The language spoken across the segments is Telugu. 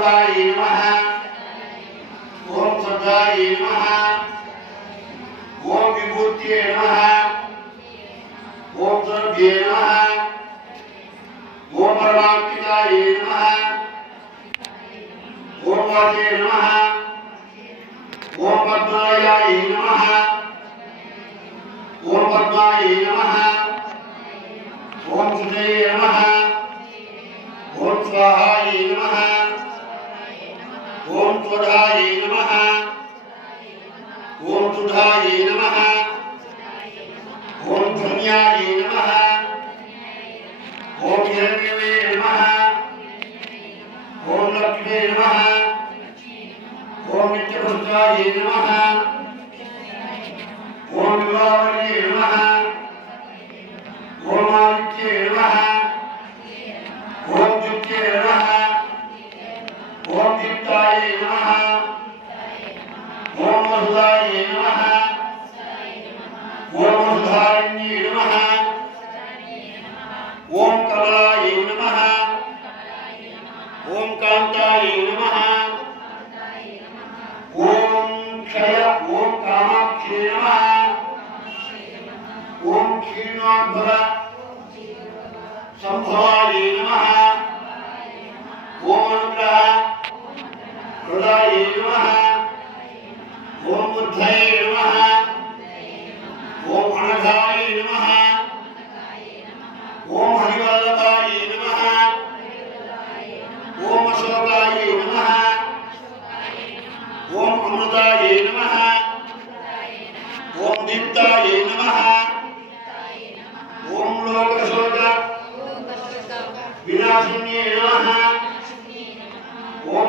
शब्दाय नमः। ओम शब्दाय नमः। ओम विभूतये नमः ओम सर्वे नमः ओम परमात्मकाय नमः ओम वाजे नमः ओम पद्माय नमः ओम पद्माय नमः ओम सुजय नमः ओम स्वाहाय नमः। ओम चोढ़ाए नमः। ओम चुढ़ाए नमः। ओम धन्याये नमः। ओम हिरण्यवे नमः। ओम लक्ष्मीये नमः। ओम मित्रभुजाये नमः। ओम विवावर्ये ఓం వసుదాయ నమః. ఓం వసుధారణ్యే నమః. ఓం కమలాయ నమః. ఓం కాంతాయ నమః. ఓం క్షయ ఓం ఓం క్షీణోద్భవ సంభవాయ ఓం అనుగ్రహ హృదయ నమః ఓం బుద్ధయ నమః ఓం అనఘాయ నమః ఓం హరివల్లభాయ నమః ఓం అశోకాయ నమః ఓం అమృతాయ నమః ఓం దీప్తాయ నమః ఓం లోకశోక వినాశిన్యే నమః ఓం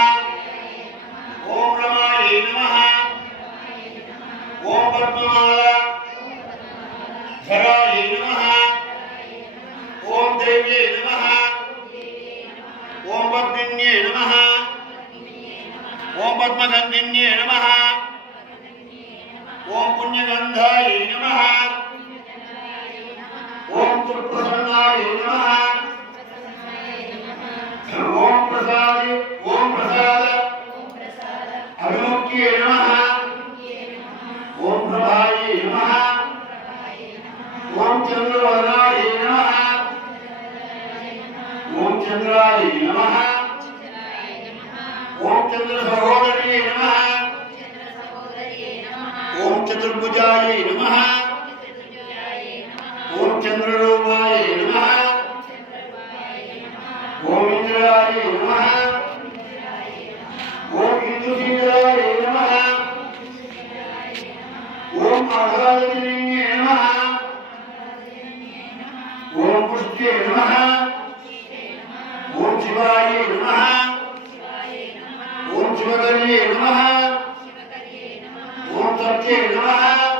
देव्यै नमः। ॐ पद्मिन्यै नमः। ॐ पद्मगन्धिन्यै नमः। ॐ पुण्यगन्धायै नमः। ॐ प्रसन्नाय नमः। ॐ प्रसाद ॐ प्रसाद। अभिमुख्ये नमः। ॐ प्रभायै नमः। ॐ चन्द्रवर्ण చంద్ర సహోదర్యే నమః. ఓం చతుర్భుజాయ నమః. ఓం చంద్రరూపాయ నమః. ఓం ఇంద్రాయ నమః. ఓం ఇంద్రశీలాయ నమః. ఓం ఆహ్లాదజనన్యే నమః. ఓం పుష్టే నమః. ఓం శివాయ నమః. शिवतये नमः ओम तत्ये नमः